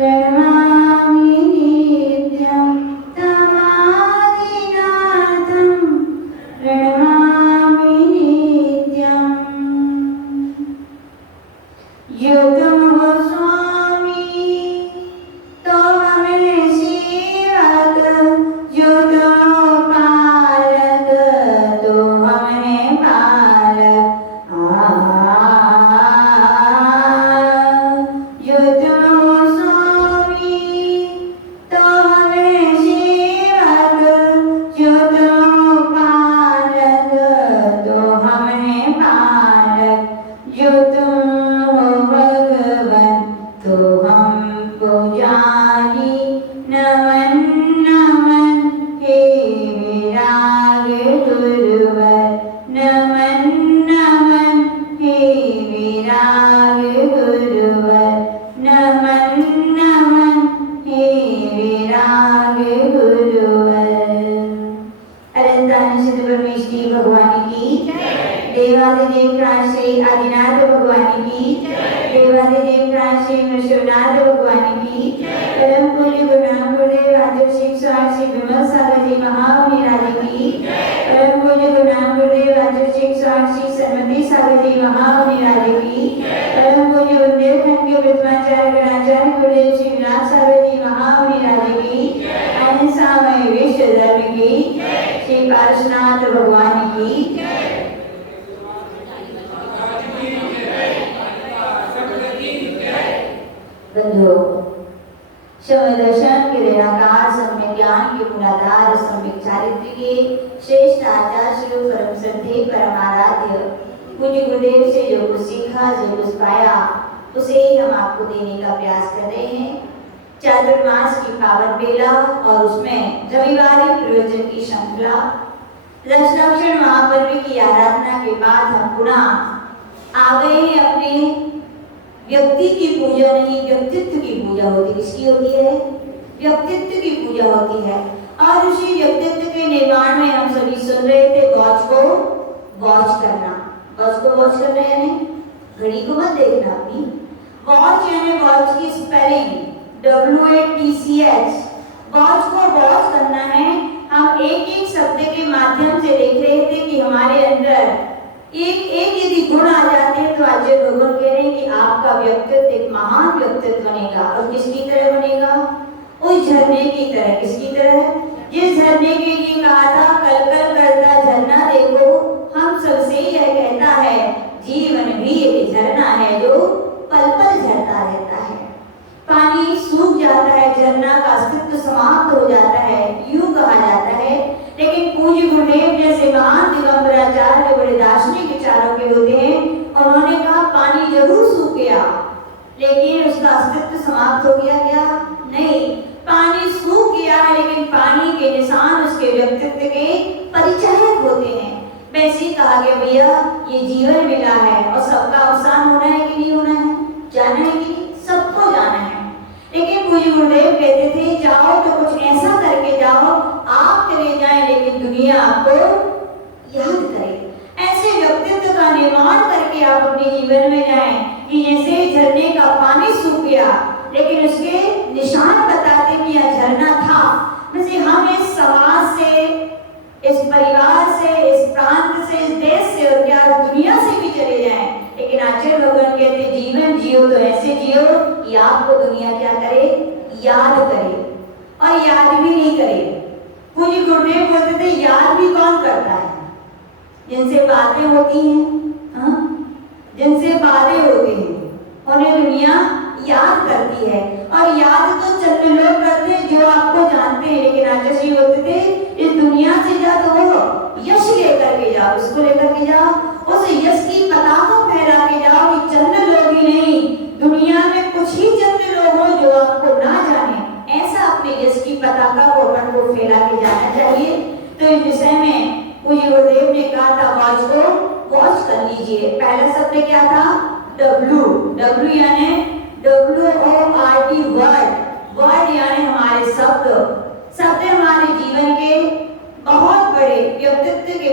प्रणमामि नित्यं तमादिनाथं प्रणमामि नित्यं। जो तुम हो स्वामी तो हमें सेवक, जो तुम हो पालक तो हमें पालक। जो तुम हो स्वामी तो हमें सेवक, जो तुम हो पालक तो हमें पालक। जो तुम हो भगवन तो हम पुजारी, नमन नमन हे विराग गुरुवर, नमन नमन हे विराग गुरुवर, नमन नमन हे विराग गुरुवर। अनंतानंद सिद्ध परमेश्वरी भगवान की देवादिदेव राशि आदिनाथ भगवान की, देवादिदेव राशि विश्वनाथ भगवान की, परम पूज्य गुरुनाम गुरुदेव आचार्य श्री श्री विमल सागर जी महामुनि राजे की, परम पूज्य गुरुनाम गुरुदेव आचार्य श्री श्री सन्मति सागर जी महामुनि राजे की, परम पूज्य गुरुदेव खंड के प्रथमाचार्य गणाचार्य गुरुदेव श्री विनाथ सागर जी महामुनि राजे की, अहिंसामय विश्व धर्म की, श्री पार्श्वनाथ भगवान की। बंधुओं, समय दर्शन के निराकार, सम्यक ज्ञान के मूलाधार, सम्यक चारित्र के श्रेष्ठ आचार्य श्री परम श्रद्धेय परम आराध्य पूज्य गुरुदेव से जो कुछ सीखा, जो कुछ पाया, उसे हम आपको देने का प्रयास कर रहे हैं। चातुर्मास की पावन बेला और उसमें रविवारी प्रवचन की श्रृंखला, दक्षिणाक्षर महापर्व की आराधना के बाद हम पुनः आ गए हैं अपने व्यक्ति की पूजा नहीं, व्यक्तित्व की पूजा होती। किसकी होती है? व्यक्तित्व की पूजा होती है। और उसी व्यक्तित्व के निर्माण में हम सभी सुन रहे थे वॉच को वॉच करना। वॉच को वॉच करना यानी घड़ी को मत देखना अपनी। वॉच यानी वॉच की स्पेलिंग WATCH। वॉच को वॉच करना है। हम एक एक शब्द के माध्यम से देख रहे थे कि हमारे अंदर एक एक यदि गुण आ जाते हैं तो आचार्य भगवान कह रहे हैं कि आपका व्यक्तित्व एक महान व्यक्तित्व बनेगा। और किसकी तरह बनेगा? उस झरने की तरह। किसकी तरह? जिस झरने के लिए कहा था कल कल करता झरना देखो, हम सबसे यह कहता है जीवन भी एक झरना है जो पल पल झरता रहता है। पानी सूख जाता है, झरना का अस्तित्व समाप्त हो जाता है, यूं कहा जाता है। लेकिन पूज्य गुरुदेव जैसे महान दिगंबराचार्य बड़े दार्शनिक विचारों के होते हैं, उन्होंने कहा पानी जरूर सूख गया लेकिन उसका अस्तित्व समाप्त हो गया क्या? नहीं, पानी सूख गया है लेकिन पानी के निशान उसके व्यक्तित्व के परिचायक होते हैं। वैसे ही कहा गया भैया ये जीवन मिला है और सबका अवसान होना है कि नहीं होना है? जाना है कि नहीं? सबको जाना है। लेकिन पूज्य गुरुदेव कहते थे जाओ तो कुछ ऐसा करके जाओ, आप चले जाएं लेकिन दुनिया आपको याद करे। ऐसे व्यक्तित्व का निर्माण करके आप अपने जीवन में जाएं कि जैसे झरने का पानी सूख गया लेकिन उसके निशान बताते कि यह झरना था। वैसे हम इस समाज से, इस परिवार से, इस प्रांत से, इस देश से और क्या दुनिया से भी चले जाएं, लेकिन आचार्य भगवान कहते जीवन जियो तो ऐसे जियो कि आपको दुनिया क्या करे? याद करे। और याद भी नहीं करे। पूज्य गुरुदेव बोलते थे याद भी कौन करता है? जिनसे बातें होती हैं, जिनसे बातें होती हैं उन्हें दुनिया याद करती है। और याद तो चंद लोग करते हैं जो आपको जानते हैं। लेकिन आचार्य जी बोलते थे इस दुनिया से जा तो वो यश लेकर के जाओ। उसको लेकर के जाओ, उस यश की पताका फहरा के जाओ कि चंद लोग ही नहीं, दुनिया में कुछ ही चंद लोग हो जो आपको ना जाने। ऐसा अपने यश की पताका को अपन को फैला के जाना चाहिए। तो इस विषय में पूज्य गुरुदेव ने कहा था वॉच को वॉच कर लीजिए। पहला शब्द क्या था? W यानी WORD वर्ड। वर्ड यानी हमारे शब्द। शब्द हमारे जीवन के बहुत बड़े व्यक्तित्व के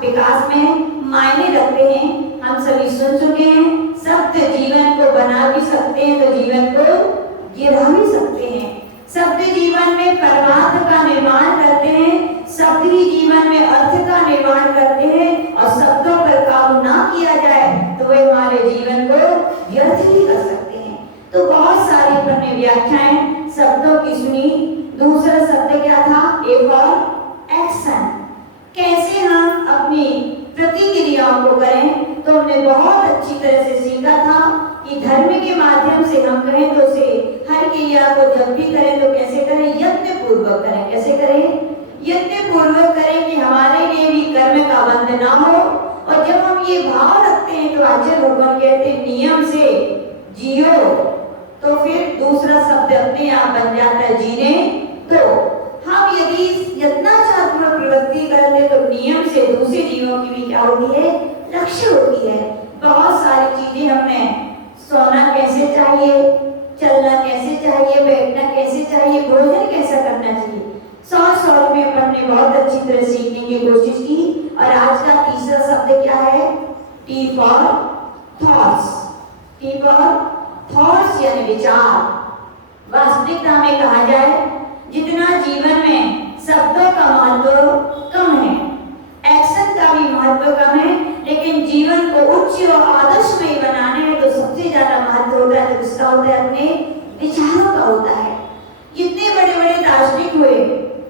विकास में मायने रखते हैं। हम सभी सुन चुके हैं शब्द जीवन को बना भी सकते हैं तो जीवन को गिरा भी सकते हैं। शब्द जीवन में परमार्थ का निर्माण करते हैं, शब्द ही जीवन में अर्थ का निर्माण करते हैं, और शब्दों पर काबू ना किया जाए तो वे हमारे जीवन को व्यर्थ ही कर सकते हैं। तो बहुत सारी अपने व्याख्याएं शब्दों की सुनी। दूसरा शब्द क्या था? A for action. कैसे हम अपनी प्रतिक्रियाओं को करें, तो हमने बहुत अच्छी तरह से सीखा था कि धर्म के माध्यम से हम करें तो उसे हर क्रिया को जब भी करें तो कैसे करें? यत्न पूर्वक करें। कैसे करें? यत्न पूर्वक करें कि हमारे लिए भी कर्म का बंध ना हो। और जब हम ये भाव रखते हैं तो आचार्य भगवान कहते हैं नियम से जियो, तो फिर दूसरा शब्द अपने आप बन जाता है जीने। तो हम यदि यत्नाचारपूर्वक प्रवृत्ति करते तो नियम से दूसरे जीवों की भी क्या होती है? रक्षा होती है। बहुत सारी चीजें हमने, सोना कैसे चाहिए, चलना कैसे चाहिए, बैठना कैसे चाहिए, भोजन कैसा करना चाहिए, 100 में अपन ने बहुत अच्छी तरह सीखने की कोशिश की। और आज का तीसरा शब्द क्या है? T for thoughts. T for thoughts यानी विचार। वास्तविकता में कहा जाए, जितना जीवन में शब्दों का महत्व कम है, एक्शन का भी महत्व कम है, लेकिन जीवन को उच्च और आदर्शमय बनाने में तो सबसे ज्यादा महत्व होता है। तो किसका होता है? अपने विचारों का होता है। जितने बड़े बड़े दार्शनिक हुए,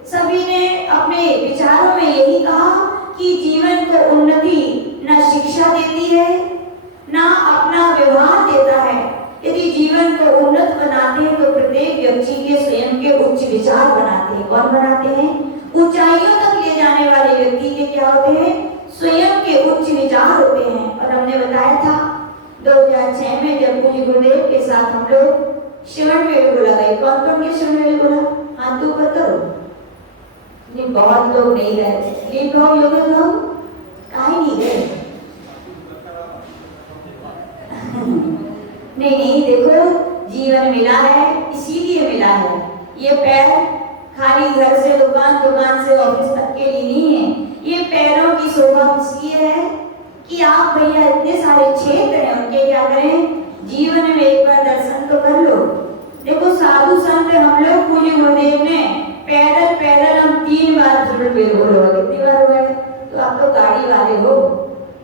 सभी ने अपने विचारों में यही कहा कि जीवन को उन्नति न शिक्षा देती है, ना अपना व्यवहार देता है। यदि जीवन को उन्नत बनाते हैं तो प्रत्येक व्यक्ति के स्वयं के उच्च विचार बनाते हैं। कौन बनाते हैं? ऊंचाइयों तक ले जाने वाले व्यक्ति के क्या होते हैं? स्वयं के उच्च विचार होते हैं। और हमने बताया था 2006 में जब पूज्य गुरुदेव के साथ हम लोग श्रवण वेल बोला गए। कौन कौन के श्रवण वेल बोला? हाथ ऊपर करो। नहीं, बहुत लोग नहीं गए। ये बहुत लोग कहीं नहीं गए। नहीं, देखो जीवन मिला है इसीलिए मिला है। ये पैर खाली घर से दुकान, दुकान से ऑफिस तक के लिए नहीं है। ये पैरों की शोभा इसलिए है कि आप भैया इतने सारे क्षेत्र हैं, उनके क्या करें? जीवन में एक बार दर्शन तो कर लो। देखो साधु संत हम लोग पूज्य गुरुदेव ने पैदल पैदल हम 3 बार श्रवण वेल बोलो। कितनी बार हुआ है? तो आप तो गाड़ी वाले हो,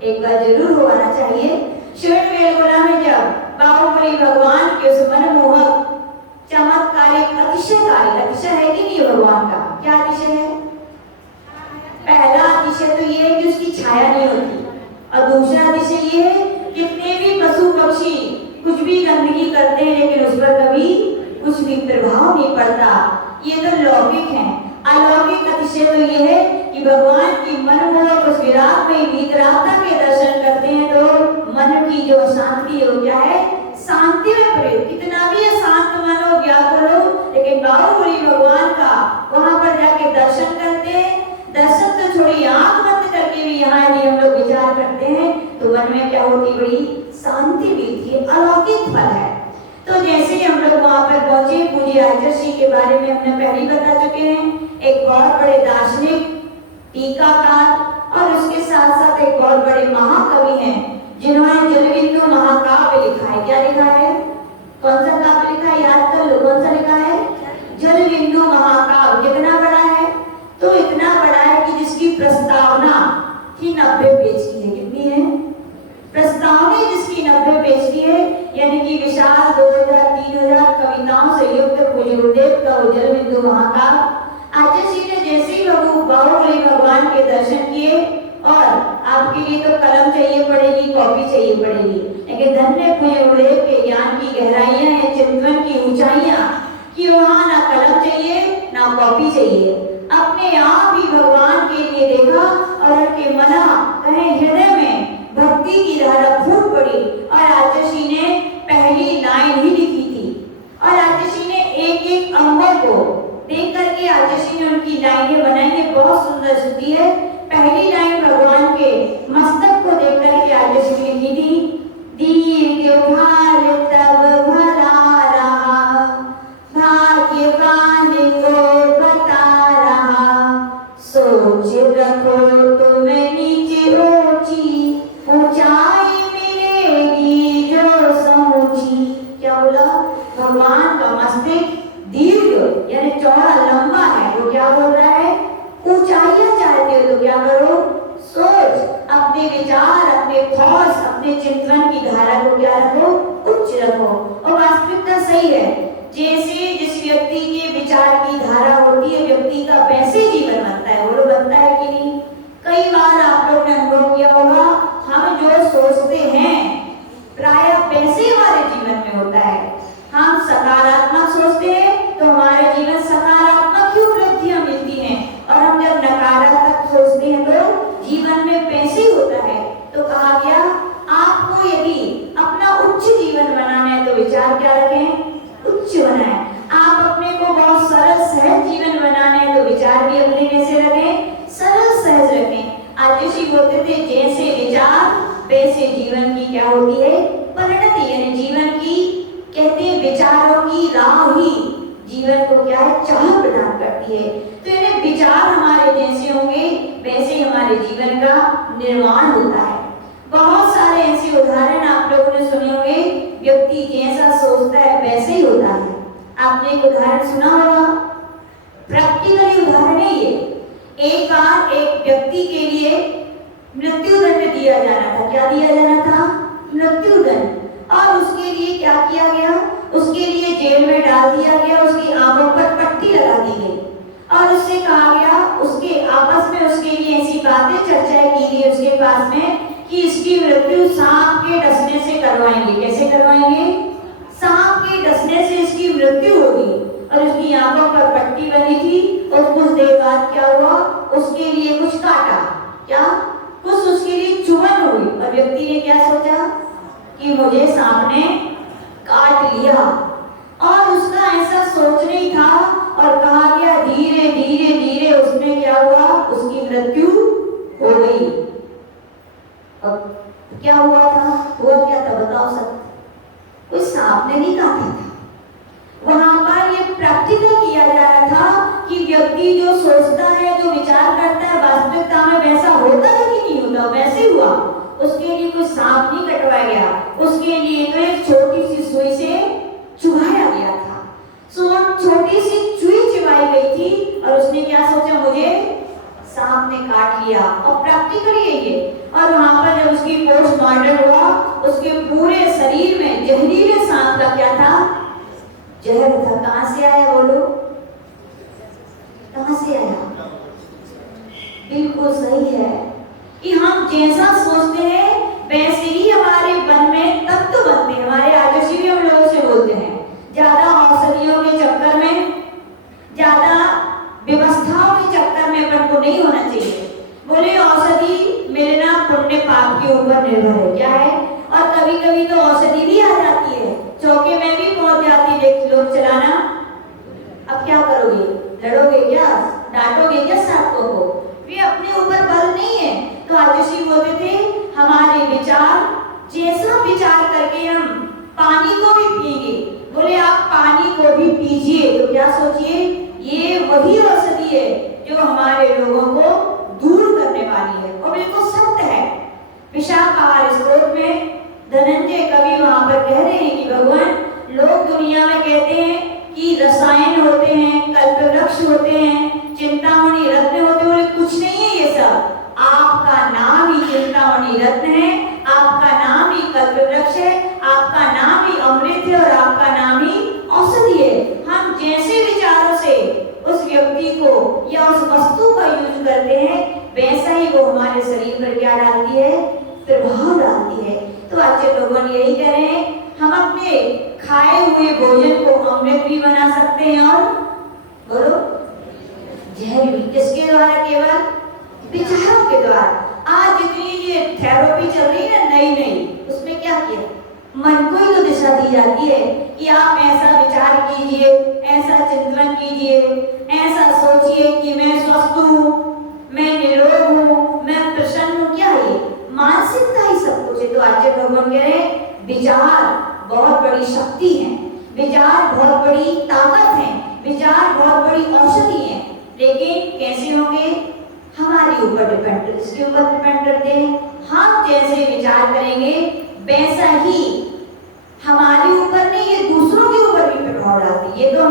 एक बार जरूर होना चाहिए। श्रवण वेल बोला में जब बाहुबली भगवान के उस मनमोहक चमत्कारिक अतिशयकारी, अतिशय है कि नहीं भगवान का? क्या अतिशय है? पहला अतिशय तो ये है कि उसकी छाया नहीं होती, और दूसरा अतिशय ये है कितने भी पशु पक्षी कुछ भी गंदगी करते हैं लेकिन उस पर कभी कुछ भी प्रभाव नहीं पड़ता। ये तो लौकिक है। अलौकिक अतिशय तो ये है कि भगवान की मनमोहक उस विराट में वितरागता के दर्शन करते हैं तो मन की जो शांति है वो क्या है? शांति में प्रेरित। कितना भी अशांत मन हो, व्याकुल हो, लेकिन बाहुबली भगवान का वहां पर जाके दर्शन करते हैं। दर्शन तो छोड़ी, आंख बंद करके भी यहाँ यदि हम लोग विचार करते हैं तो मन में क्या होती? बड़ी शांति मिलती है। अलौकिक फल है। तो जैसे हम लोग वहां पर पहुंचे, पूज्य आचार्य के बारे में हमने पहले ही बता चुके हैं। एक बहुत बड़े दार्शनिक, टीकाकार और उसके साथ साथ एक बहुत बड़े महाकवि हैं जिन्होंने जलबिंदु महाकाव्य लिखा है। क्या लिखा है? कौन सा काव्य लिखा है? याद कर लो, कौन सा लिखा है? जलबिंदु महाकाव्य। कितना बड़ा है? तो इतना बड़ा है कि जिसकी प्रस्तावना ही 90 पेज की है। कितनी है? प्रस्तावना जिसकी 90 पेज की है, यानी कि विशाल 2000-3000 कविताओं से युक्त पूज्य गुरुदेव का जलबिंदु महाकाव्य। आचार्य जी ने जैसे ही बाहुबली भगवान के दर्शन किए, और आपके लिए तो कलम चाहिए पड़ेगी, कॉपी चाहिए पड़ेगी, लेकिन धन्य पूज्य गुरुदेव के ज्ञान की गहराइयां हैं, चिंतन की ऊंचाइयां, कि वहां ना कलम चाहिए ना कॉपी चाहिए। अपने आप ही भगवान के लिए देखा और उनके मना कहे हृदय में भक्ति की धारा फूट पड़ी। और आचार्य जी ने पहली लाइन ही लिखी थी, और आचार्य जी ने एक एक अंगों को देख करके आचार्य जी ने उनकी लाइनें बनाई है। बहुत सुंदर सुधी है। पहली लाइन भगवान के मस्तक को देख करके आचार्य जी ने लिखी थी, दीर्घ भार तब भरा रहा, भाग्यवान को बता रहा, सोच रखो तुम नीचे ऊंची, ऊंचाई मिलेगी जो समूची। क्या बोला? भगवान का मस्तक मस्तिष्क दीर्घ यानी चौड़ा लंबा है तो क्या बोल रहा है, ऊंचाइयां चाहते हो तो क्या करो, सोच, अपने विचार, अपने थॉट्स, अपने चिंतन की धारा को क्या रखो, उच्च रखो। और वास्तविकता सही है, जैसे जिस व्यक्ति के विचार की धारा होती है व्यक्ति का वैसे जीवन बनता है। बोलो बनता है कि नहीं? कई बार आप लोग ने अनुभव किया होगा, हम जो सोचते हैं प्रायः वैसे हमारे जीवन में होता है। हम सकारात्मक सोचते हैं तो हमारे जीवन सकारात्मक ही उपलब्धियां मिलती हैं, और हम जब नकारात्मक सोचते हैं तो जीवन में वैसे ही होता है। तो कहा गया आपको यदि अपना उच्च जीवन बनाना है तो विचार क्या रखें, उच्च बनाएं। आप अपने को बहुत सरल सहज जीवन बनाना है तो विचार भी अपने कैसे रखें, सरल सहज रखें। आज ऋषि बोलते थे जैसे विचार वैसे जीवन की क्या होती है, परिणति, यानी जीवन की कहते हैं विचारों की राह ही जीवन को क्या है, चाह प्रदान करती है। तो यानी विचार हमारे जैसे होंगे वैसे हमारे जीवन का निर्माण होता है। बहुत सारे ऐसे उदाहरण आप लोगों ने सुने होंगे, व्यक्ति जैसा सोचता है वैसे ही होता है। आपने एक उदाहरण सुना होगा, प्रैक्टिकली उदाहरण है ये। एक बार एक व्यक्ति के लिए मृत्यु दंड दिया जाना था। क्या दिया जाना था? मृत्यु दंड। और उसके लिए क्या किया गया, उसके लिए जेल में डाल दिया गया, उसकी आंखों पर पट्टी लगा दी गई और उससे कहा गया, उसके आपस में उसके लिए ऐसी बातें चर्चाएं की गई उसके पास में कि इसकी मृत्यु सांप के डसने से करवाएंगे। कैसे करवाएंगे? सांप के डसने से इसकी मृत्यु होगी। और उसकी आंखों पर पट्टी बनी थी और कुछ देर बाद क्या हुआ, उसके लिए कुछ काटा, क्या कुछ उसके लिए चुभन हुई और व्यक्ति ने क्या सोचा कि मुझे सांप ने काट लिया। और उसका ऐसा सोच नहीं था और कहा गया धीरे धीरे धीरे उसमें क्या हुआ, उसकी मृत्यु हो गई। अब क्या हुआ था, हुआ क्या था बताओ सब? कोई सांप ने नहीं काटा था। वहां पर ये प्रैक्टिकल किया जा रहा था कि व्यक्ति जो सोचता है, जो विचार करता है, वास्तविकता में वैसा होता है कि नहीं होता, वैसे हुआ। उसके लिए कोई सांप नहीं कटवाया गया, उसके लिए तो एक छोटी सी सुई से चुभाया गया था। छोटी सी सुई चुभाई गई थी और उसने क्या सोचा, मुझे सांप ने काट लिया। और प्रैक्टिकली ये और वहां पर जब उसकी पोस्टमार्टम हुआ, उसके पूरे शरीर में जहरीले सांप का क्या था, जहर था। कहां से आया बोलो, कहां से आया? बिल्कुल सही है कि हम जैसा सोचते हैं वैसे ही हमारे मन में तत्व बनते हैं। हमारे आदर्शी भी हम लोगों से बोलते हैं, ज्यादा औषधियों के चक्कर में, ज्यादा व्यवस्थाओं के चक्कर में अपन को नहीं होना चाहिए। बोले औषधि मिलना पुण्य पाप के ऊपर निर्भर है, क्या है? और कभी कभी तो औषधि भी आ जाती है, चौके में भी पहुंच जाती है, देख लोग चलाना। अब क्या करोगे, लड़ोगे क्या, डांटोगे क्या सांपों को? वे अपने ऊपर बल नहीं है। तो आदर्शी बोलते थे हमारे विचार, जैसा विचार करके हम पानी को भी पिएंगे। बोले आप पानी को भी पीजिए तो क्या सोचिए, ये वही औषधि है जो हमारे लोगों को दूर करने वाली है। और बिल्कुल सत्य है। विशाख आहार स्त्रोत में धनंजय कवि वहां पर कह रहे हैं कि भगवान, लोग दुनिया में कहते हैं कि रसायन होते हैं, कल्पवृक्ष होते हैं, चिंतामणि रत्न होते हैं। बोले कुछ नहीं है ये सब, आपका नाम ही चिंतामणि रत्न है, आपका नाम ही कल्पवृक्ष है, आपका नाम ही अमृत है और आपका नाम ही औषधि है। हम जैसे विचारों से उस व्यक्ति को या उस वस्तु का यूज करते हैं वैसा ही वो हमारे शरीर पर क्या डालती है, प्रभाव डालती है। तो आज के लोगों ने यही कह रहे हैं, हम अपने खाए हुए भोजन को अमृत भी बना सकते हैं और बोलो जहर भी। किसके द्वारा? केवल विचारों के द्वारा। आज जितनी ये थेरेपी चल रही है ना नई, उसमें क्या किया, मन को ही तो दिशा दी जाती है कि आप ऐसा विचार कीजिए, ऐसा चिंतन कीजिए, ऐसा सोचिए कि मैं स्वस्थ हूँ, मैं निरोग हूँ, मैं प्रसन्न हूँ। क्या है? मानसिकता ही सब कुछ है। तो आज भगवान कह रहे विचार बहुत बड़ी शक्ति है, विचार बहुत बड़ी ताकत है, विचार बहुत बड़ी औषधि है। लेकिन कैसे होंगे? हमारे ऊपर डिपेंड, इसके ऊपर डिपेंड करते हैं। हम जैसे विचार करेंगे वैसा ही हमारे ऊपर नहीं, ये दूसरों के ऊपर भी प्रभाव डालती है। ये तो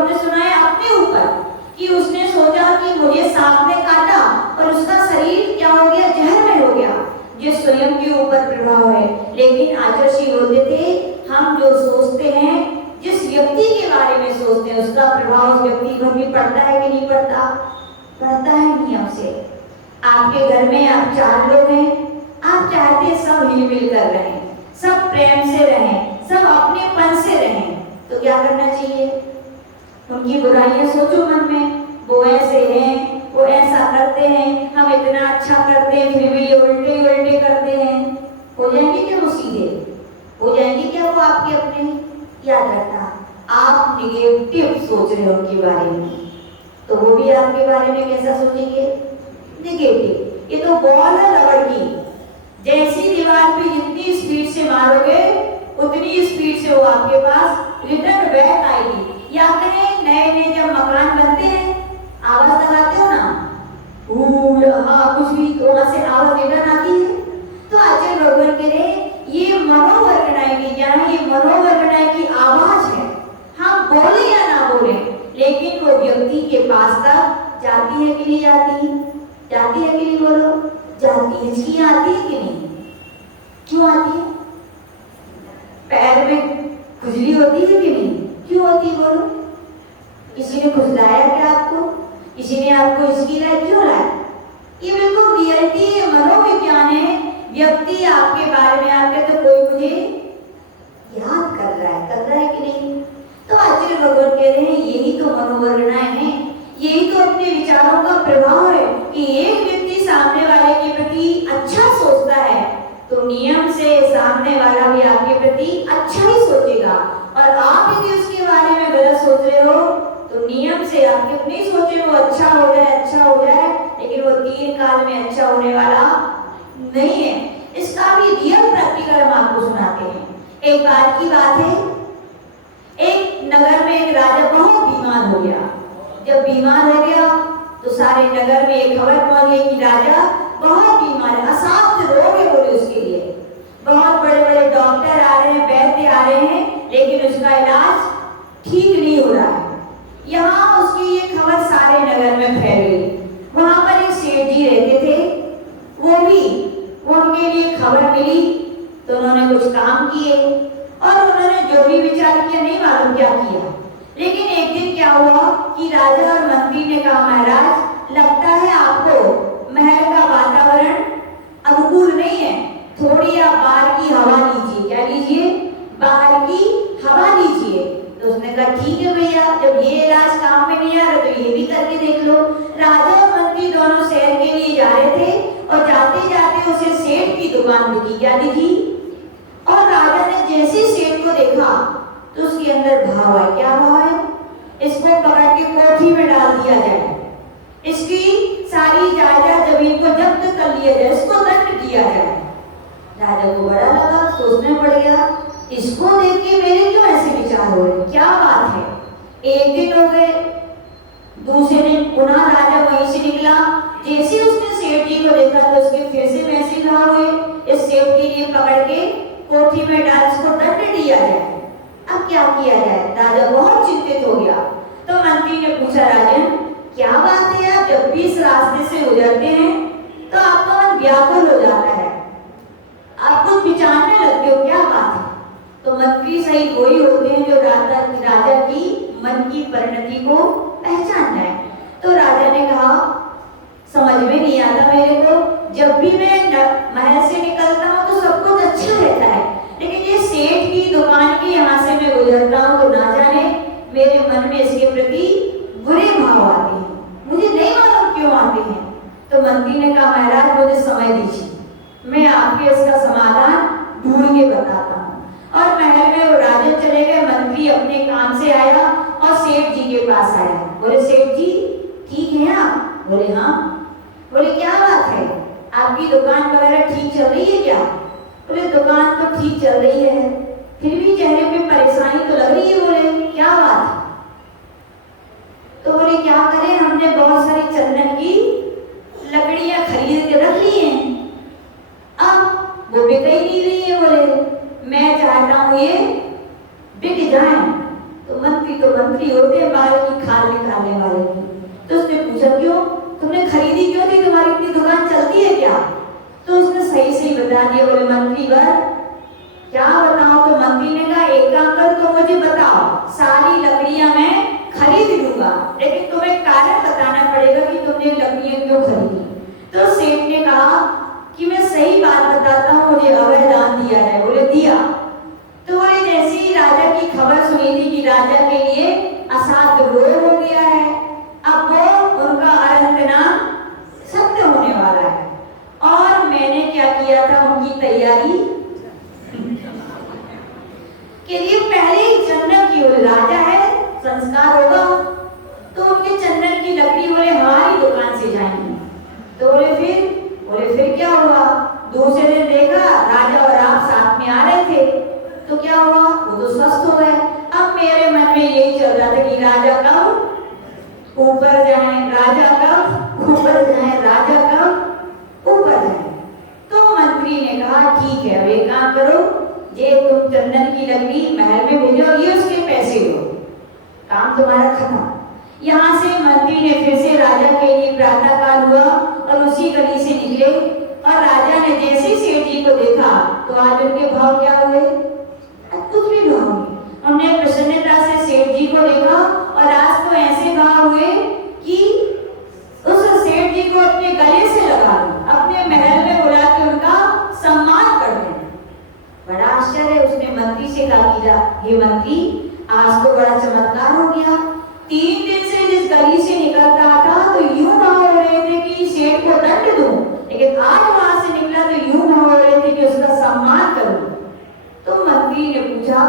कि उसने सोचा कि मुझे सांप ने काटा और उसका शरीर क्या हो गया, जहरमय हो गया, ये स्वयं के ऊपर प्रभाव है। लेकिन आचार्य जी बोलते थे, हम जो सोचते हैं, जिस व्यक्ति के बारे में सोचते हैं, उसका प्रभाव उस व्यक्ति पर भी पड़ता है कि नहीं पड़ता? पड़ता है नियम से। आपके घर में आप 4 लोग हैं, आप चाहते हैं सब हिलमिल कर रहें, सब प्रेम से रहें, सब अपनेपन से रहें, तो क्या करना चाहिए? उनकी बुराइयां सोचो मन में, वो ऐसे हैं, वो ऐसा करते हैं, हम इतना अच्छा करते हैं फिर भी ये उल्टे उल्टे करते हैं। हो जाएंगे क्या वो सीधे? हो जाएंगे क्या वो आपके अपने? याद रखना, आप निगेटिव सोच रहे हो उनके बारे में, तो वो भी आपके बारे में कैसा सोचेंगे? निगेटिव। ये तो बॉल है रबड़ की, जैसी दीवार पे जितनी स्पीड से मारोगे उतनी स्पीड से वो आपके पास रिटर्न बैक आएगी। या कहें नए नए जब मकान बनते हैं, आवाज लगाते हो ना, कुछ भी तो वहां से आवाज रिटर्न आती है। तो आचार्य भगवान कह रहे ये मनोवर्गणाएं विज्ञान है, ये मनोवर्गणाएं की आवाज है। हम बोले या ना बोले, लेकिन वो व्यक्ति के पास तक जाती है कि नहीं जाती? जाती है कि नहीं? बोलो, जाती है। इसकी आती है कि नहीं? क्यों आती है? पैर में खुजली होती है कि नहीं? क्यों होती है? बोलो, किसी ने खुजलाया क्या आपको? किसी ने आपको इसकी लाया? क्यों लाया? ये बिल्कुल रियलिटी है, मनोविज्ञान है। व्यक्ति आपके बारे में आके तो कोई मुझे याद कर रहा है कि नहीं? तो आचार्य भगवान कह रहे हैं यही तो मनोवर्गणाएं हैं, यही तो अपने विचारों का प्रभाव है कि एक व्यक्ति सामने वाले के प्रति अच्छा सोचता है तो नियम से सामने वाला भी आपके प्रति अच्छा ही सोचेगा, और आप यदि उसके बारे में गलत सोच रहे हो तो नियम से आप कितनी सोचे वो अच्छा हो जाए, लेकिन वो 3 काल में अच्छा होने वाला नहीं है। इसका भी रियल प्रैक्टिकल हम आपको सुनाते हैं। एक बार की बात है, एक नगर में एक राजा बहुत बीमार हो गया। जब बीमार हो गया तो सारे नगर में एक खबर पहुंच गई कि राजा बहुत बीमार है, असाध्य रोग है बोले उसके लिए। बहुत बड़े बड़े डॉक्टर आ रहे हैं, वैद्य आ रहे हैं, लेकिन उसका इलाज ठीक नहीं हो रहा है। यहाँ उसकी ये खबर सारे नगर में फैल गई। वहां पर एक सेठ जी रहते थे, वो उनके लिए खबर मिली तो उन्होंने कुछ काम किए और उन्होंने जो भी विचार किया नहीं मालूम क्या किया। लेकिन एक दिन क्या हुआ कि राजा और मंत्री ने कहा, महाराज लगता है आपको महल का वातावरण अनुकूल नहीं है, थोड़ी आप बाहर की हवा लीजिए। क्या लीजिए? बाहर की हवा लीजिए। तो उसने कहा ठीक है भैया, जब ये इलाज काम में नहीं आ रहा तो ये भी करके देख लो। राजा और मंत्री दोनों शहर के लिए जा रहे थे और जाते जाते उसे सेठ की दुकान दिखी। क्या दिखी? और राजा ने जैसे सेठ को देखा तो उसके अंदर भाव है। क्या भाव है? इसको पकड़ के कोठी में डाल दिया जाए, इसकी सारी जायदाद जमीन को जब्त कर लिया जाए, इसको दंड दिया जाए। राजा को बड़ा लगा, सोचने पड़ गया, इसको देख के मेरे क्यों ऐसे विचार हो रहे, क्या बात है। एक दिन हो गए, दूसरे दिन पुनः राजा वहीं से निकला। जैसे उसने सेठ जी को देखा तो उसके फिर से वैसे भाव हुए, इस सेठ के लिए पकड़ के कोठी में डाल, इसको दंड दिया जाए। अब क्या किया जाए? राजा बहुत चिंतित हो गया। तो मंत्री ने पूछा, राजन क्या बात है, आप जब भी इस रास्ते से गुजरते हैं तो आपका मन व्याकुल हो जाता है, आप कुछ विचारने लगते हो, क्या बात है? तो मंत्री सही वही होते हैं जो राजा की मन की परिणति को पहचान जाए। तो राजा ने कहा, समझ में नहीं आता मेरे को, जब भी मैं महल से निकलता हूँ तो सब कुछ अच्छा रहता है, लेकिन ये सेठ की दुकान के यहाँ से मैं गुजरता हूँ तो ना जाने मेरे मन में इसके प्रति बुरे भाव आते हैं, मुझे नहीं मालूम क्यों आते हैं। तो मंत्री ने कहा, महाराज मुझे समय दीजिए, मैं आपके इसका समाधान ढूंढ के बताता हूँ। और महल में वो राजा चले गए, मंत्री अपने काम से आया और सेठ जी के पास आया। बोले, सेठ जी ठीक है आप? बोले हाँ। बोले क्या बात है, आपकी दुकान वगैरह ठीक चल रही है क्या? बोले दुकान तो ठीक चल रही है, फिर भी चेहरे पे परेशानी तो लग रही है। बोले क्या बात है? तो बोले क्या करें, हमने बहुत सारी चंदन की लकड़ियां खरीद के रख ली हैं, अब वो बिक ही नहीं रही है। बोले मैं चाहता हूँ ये बिक जाए। तो मंत्री होते हैं बाल की खाल निकालने वाले की, बताता हूँ, मुझे अभय दान दिया जाए। बोले दिया। तो बोले जैसे ही राजा की खबर सुनी थी कि राजा के लिए असाध्य रोग हो गया है, अब वो उनका अनंतनाग सत्य होने वाला है, और मैंने क्या किया था, उनकी तैयारी के लिए पहले ही चंदन की, राजा है संस्कार होगा, तो उनके चंदन की लकड़ी बोले हमारी दुकान से जाएंगे। तो बोले फिर क्या हुआ? दूसरे दिन देखा राजा और आप साथ में आ रहे थे, तो क्या हुआ? वो तो स्वस्थ हो गए। अब मेरे मन में यही चल रहा था कि राजा कब ऊपर जाए, राजा कब ऊपर जाए, राजा कब ऊपर जाए। तो मंत्री ने कहा ठीक है, अब एक काम करो, ये तुम चंदन की लकड़ी महल में भेजो, ये उसके पैसे दो, काम तुम्हारा खत्म। यहाँ से मंत्री ने फिर से राजा के लिए प्रातः काल हुआ और उसी गली से निकले, और राजा ने जैसे सेठ जी को देखा तो आज उनके भाव क्या हुए? कुछ भी भाव नहीं। उन्होंने प्रसन्नता से सेठ जी को देखा, और आज तो ऐसे भाव हुए कि उस सेठ जी को अपने गले से लगा लो, अपने महल में बुला के उनका सम्मान कर दें। बड़ा आश्चर्य। उसने मंत्री से कहा कि हे मंत्री, आज तो बड़ा चमत्कार हो गया। 3 दिन से जिस गली से निकलता था तो यूं भाव हो रहे थे कि सेठ को दंड दूं, लेकिन आज वहां से निकला तो यूं भाव हो रहे थे कि उसका सम्मान करूं। तो मंत्री ने पूछा,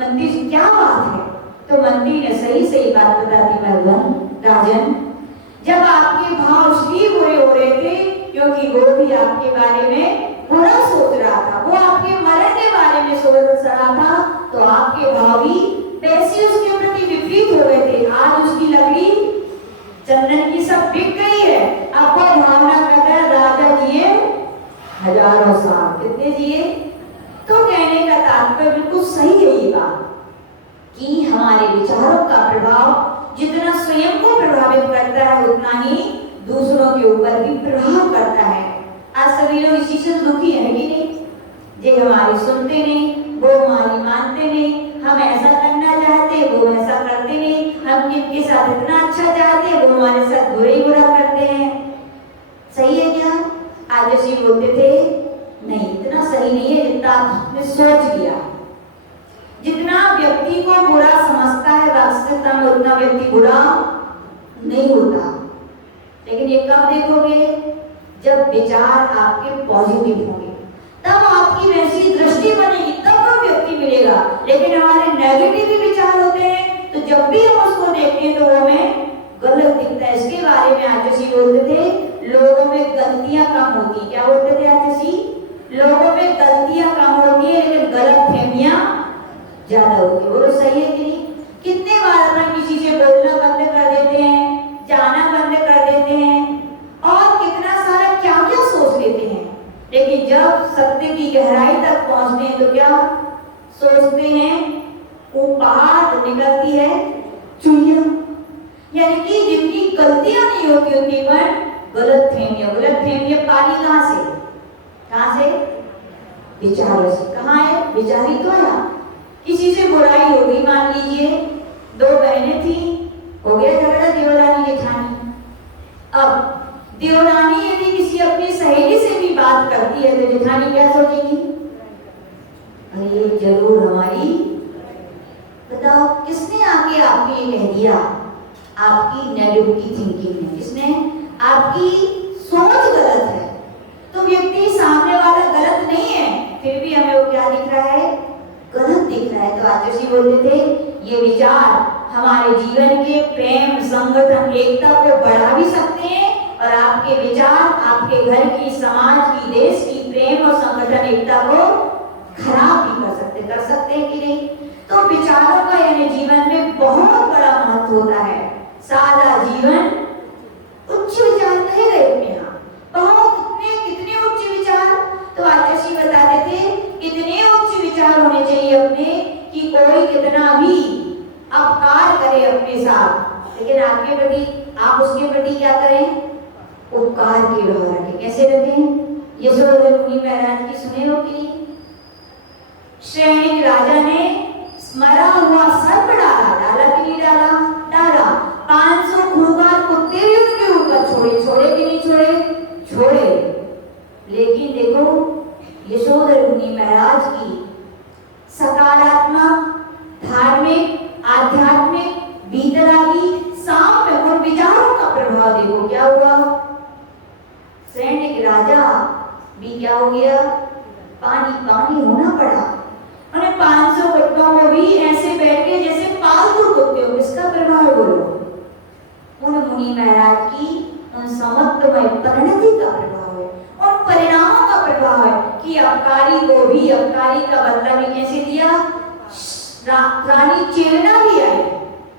मंत्री जी क्या बात है? तो मंत्री ने सही बात बता दी, भगवान राजन, जब आपके भाव इसलिए बुरे हो रहे थे क्योंकि वो भी आपके बारे में बुरा सोच रहा था, वो आपके मरण के बारे में सोच रहा था, तो आपके भाव भी वैसे उसके प्रति विपरीत हो गए थे। आज उसकी लकड़ी चंदन की सब बिक गई है, अब वो भावना करता है राजा जिए हजारों साल, कितने जिए? तो कहने का तात्पर्य बिल्कुल सही है ये बात कि हमारे विचारों का प्रभाव जितना स्वयं को प्रभावित करता है उतना ही दूसरों के ऊपर भी प्रभाव करता है। आज सभी लोग इसी से दुखी है कि नहीं? जे हमारी सुनते नहीं, वो हमारी मानते नहीं, हम ऐसा करना चाहते वो ऐसा करते नहीं, हम किनके साथ इतना अच्छा चाहते वो हमारे साथ बुरा ही बुरा करते हैं। सही है क्या? आज जैसे बोलते थे नहीं, इतना सही नहीं है जितना आपने सोच लिया। जितना व्यक्ति को बुरा समझता है वास्तविकता में उतना व्यक्ति बुरा नहीं होता। लेकिन ये कब देखोगे? जब विचार आपके पॉजिटिव होंगे, तब आपकी वैसी दृष्टि बनेगी, तब वो व्यक्ति मिलेगा। लेकिन हमारे नेगेटिव विचार होते हैं तो जब भी हम उसको देखते हैं तो वो हमें गलत दिखता है। इसके बारे में आजसी बोलते थे लोगों में गलतियां कम होती। क्या बोलते थे आजसी? लोगों में गलतियां कम होती है लेकिन गलत फहमियां ज्यादा होती है। वो तो सही है कि नहीं? कितने बार अपन किसी से बोलना बंद कर देते हैं, जाना बंद कर देते हैं और कितना सारा क्या क्या सोच लेते हैं, लेकिन जब सत्य की गहराई तक पहुंचते हैं तो क्या सोचते हैं? वो पहाड़ निकलती है चुनिया। यानी कि जिनकी गलतियां नहीं होती उनके पर गलत फहमियां पाली कहां से? विचारों से। कहाँ है? विचारी तो है। किसी से बुराई हो गई, मान लीजिए 2 बहनें थी, हो गया झगड़ा देवरानी जेठानी। अब देवरानी यदि किसी अपनी सहेली से भी बात करती है तो जेठानी क्या सोचेगी? अरे जरूर हमारी। बताओ किसने आके आपको ये कह दिया? आपकी नेगेटिव थिंकिंग है। किसने? आपकी सोच गलत है। तो व्यक्ति सामने वाला गलत नहीं है, फिर भी हमें वो क्या दिख रहा है? गलत दिख रहा है। तो आज जैसे बोलते थे ये विचार हमारे जीवन के प्रेम, संगठन, एकता को बढ़ा भी सकते हैं और आपके विचार आपके घर की, समाज की, देश की प्रेम और संगठन एकता को खराब भी कर सकते हैं कि नहीं? तो विचारों का यानी जीवन में बहुत बड़ा महत्व होता है। सादा जीवन उच्च विचार नहीं गए अपने यहाँ, बहुत कितने उच्च विचार। तो आचार्य बताते थे कितने उच्च विचार होने चाहिए अपने कि कोई कितना भी अपकार करे अपने साथ, लेकिन आपके प्रति आप उसके प्रति क्या करें? उपकार के व्यवहार रखें। कैसे रखें? यशोधर मुनि महाराज की सुने हो कि नहीं? श्रेणिक राजा ने मरा हुआ सर्प डाला कि नहीं डाला 500 खूंखार कुत्ते भी उनके ऊपर छोड़े कि नहीं छोड़े? लेकिन देखो प्रभाव देखो क्या हुआ, सैनिक राजा भी क्या हो गया, पानी पानी होना पड़ा। उन्हें 500 कुत्तों को भी ऐसे बैठ गए जैसे पालतू कुत्ते हो। किसका प्रभाव बोलो, उन मुनि महाराज की उन समत्वमय परिणति का प्रभाव है, उन परिणामों का प्रभाव है कि अपकारी को भी अपकारी का बदला भी कैसे दिया। रानी चेलना भी आई,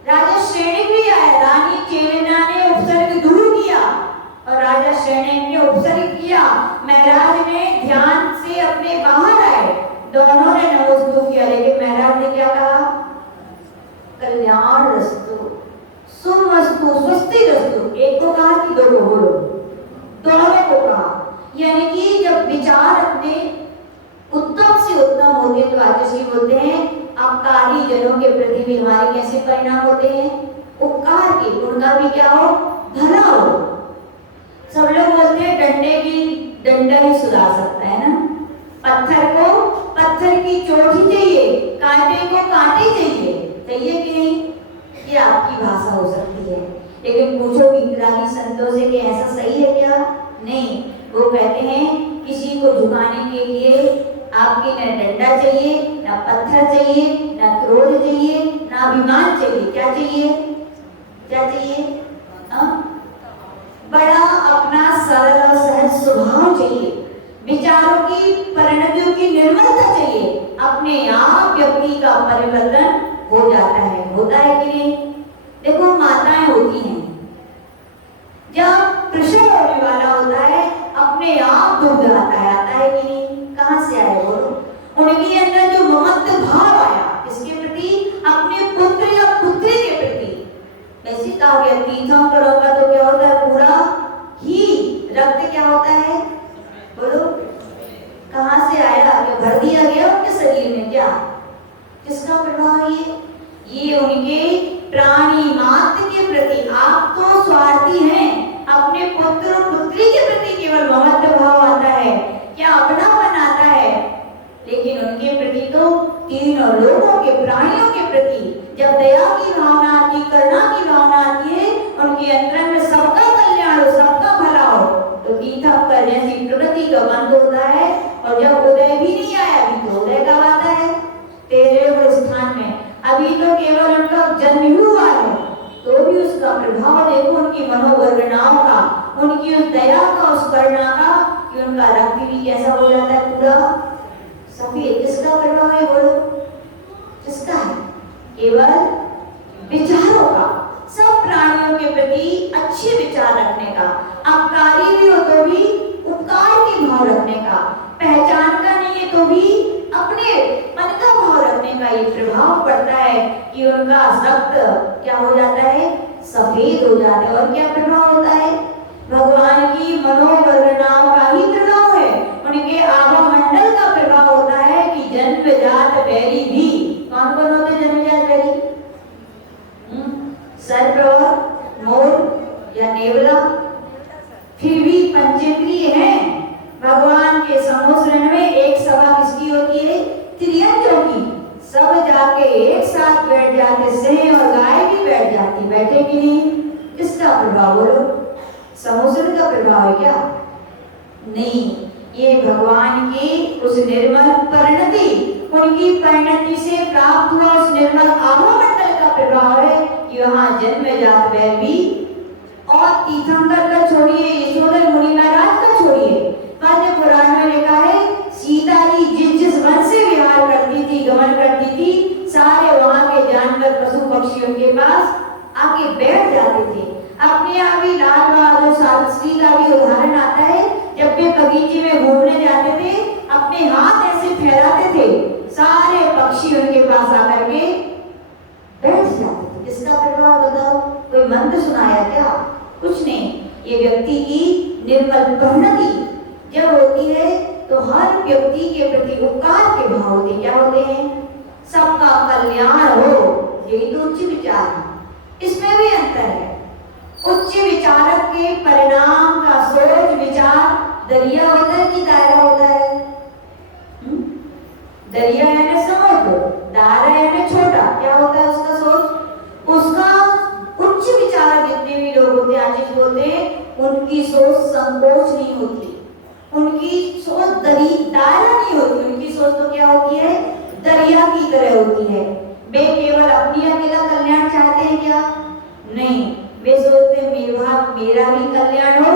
राजा श्रेणिक भी आया, रानी चेलना ने उपसर्ग दूर किया और राजा श्रेणिक ने उपसर्ग किया। महाराज ने ध्यान से अपने बाहर आए, दोनों ने नमोस्तु किया, लेकिन महाराज ने क्या कहा, कल्याण रस्तु सुमस्तु स्वस्ति रस्तु। एक को कहा कि दो को बोलो, दोनों को कहा। यानी कि जब विचार अपने उत्तम से उत्तम होते तो आचार्य बोलते हैं अपकारी जनों के प्रति भी हमारे कैसे परिणाम होते हैं, उपकार के, उनका भी क्या हो, भला हो। सब लोग बोलते हैं डंडा ही सुधार सकता है ना, पत्थर को पत्थर की चोट ही चाहिए, कांटे को कांटे चाहिए, चाहिए कि नहीं, ये आपकी भाषा हो सकती है। लेकिन पूछो वितरागी संतों से कि ऐसा सही है क्या, नहीं। वो कहते हैं किसी को झुकाने के लिए आपके न डंडा चाहिए, न पत्थर चाहिए, न क्रोध चाहिए, न अभिमान चाहिए। क्या चाहिए, क्या चाहिए, बड़ा अपना सरल और सहज स्वभाव चाहिए, विचारों की परिणतियों की निर्मलता चाहिए। अपने आप व्यक्ति का परिवर्तन हो जाता है, होता है कि नहीं। देखो माताएं होती हैं, जब प्रसव होने वाला होता है अपने आप दुग्ध आता है कि नहीं, कहां से आया बोलो, उनके अंदर जो ममत्व भाव आया किसके प्रति, अपने पुत्र या पुत्री के प्रति। वैसे कहा गया तीर्थंकरों का तो क्या होता है, पूरा ही रक्त क्या होता है बोलो, कहां से आया, क्या भर दिया गया उनके शरीर में, क्या किसका प्रभाव ये उनके प्राणी मात्र के प्रति। आप तो स्वार्थी हैं, अपने पुत्र और पुत्री के प्रति केवल ममत्व भाव आता है, क्या अपनापन आता है, लेकिन उनके प्रति तो तीनों लोगों के प्राणियों के प्रति जब दया की भावना आती, करुणा की भावना आती है, उनके अंतरंग में सबका कल्याण हो, सबका भला हो, तो तीर्थंकर जैसी प्रगति का बंद होता है। और जब उदय भी नहीं आया, अभी तो उदय कब आता है, तेरे स्थान में, अभी तो केवल उनका जन्म ही हुआ है, तो भी उसका प्रभाव देखो उनकी मनोवर्गनाओं का, उनकी उस दया का, उस करुणा का, कि उनका रक्त भी कैसा हो जाता है, पूरा सफेद। किसका प्रभाव है बोलो, किसका है, केवल विचारों का, सब प्राणियों के प्रति अच्छे विचार रखने का, अपकारी भी हो तो भी उपकार के भाव रखने का, पहचान का नहीं है तो भी अपने मन का भाव रखने का ये प्रभाव पड़ता है कि उनका रक्त क्या हो जाता है, सफेद हो जाता है। और क्या प्रभाव होता है, भगवान की मनोवर्गनाओं का ही प्रभाव है, उनके आभा मंडल का प्रभाव होता है कि जन्मजात बैरी भी, कौन कौन होते जन्मजात बैरी, सर्प और मोर या नेवला, फिर भी पंचेंद्रिय हैं। भगवान के सम्मुखरण में एक सभा किसकी होती है, त्रियंजों की, सब जाके एक साथ बैठ जाते, सिंह और गाय भी बैठ जाती, बैठे कि नहीं, किसका प्रभाव बोलो, सम्मुखरण का प्रभाव है क्या, नहीं, ये भगवान की उस निर्मल परिणति, उनकी परिणति से प्राप्त हुआ उस निर्मल आभामंडल का प्रभाव है कि वहां जन्मजात वैर भी। और तीर्थंकर का छोड़िए, यशोधर मुनि महाराज का छोड़िए, पद्म पुराण में लिखा है सीता जी जिस वन से विहार करती थी, गमन करती थी, सारे वहां के जानवर पशु पक्षी उनके पास आके बैठ जाते थे। अपने आप ही लाल बहादुर शास्त्री का भी उदाहरण आता है, जब वे बगीचे में घूमने जाते थे, अपने हाथ ऐसे फैलाते थे, सारे पक्षी उनके पास आकर के बैठ जाते थे। किसका प्रभाव बताओ, कोई मंत्र सुनाया क्या, कुछ नहीं, ये व्यक्ति की निर्मल परिणति जब होती है तो हर व्यक्ति के प्रति उपकार के भाव होते, क्या होते हैं, सबका कल्याण हो, यही तो उच्च विचार है। इसमें भी अंतर है, उच्च विचारक के परिणाम का सोच विचार दरिया होता है कि दायरा होता है, दरिया यानी समुद्र, दायरा यानी छोटा, क्या होता है उसका सोच, उसका उच्च विचार जितने भी लोग होते हैं, आज जी बोलते हैं उनकी सोच संकोच नहीं होती, उनकी सोच दायरा नहीं होती, उनकी सोच तो क्या होती है, दरिया की तरह होती है। वे केवल अपनी अकेला कल्याण चाहते हैं क्या? नहीं, वे सोचते मेरा भी कल्याण हो,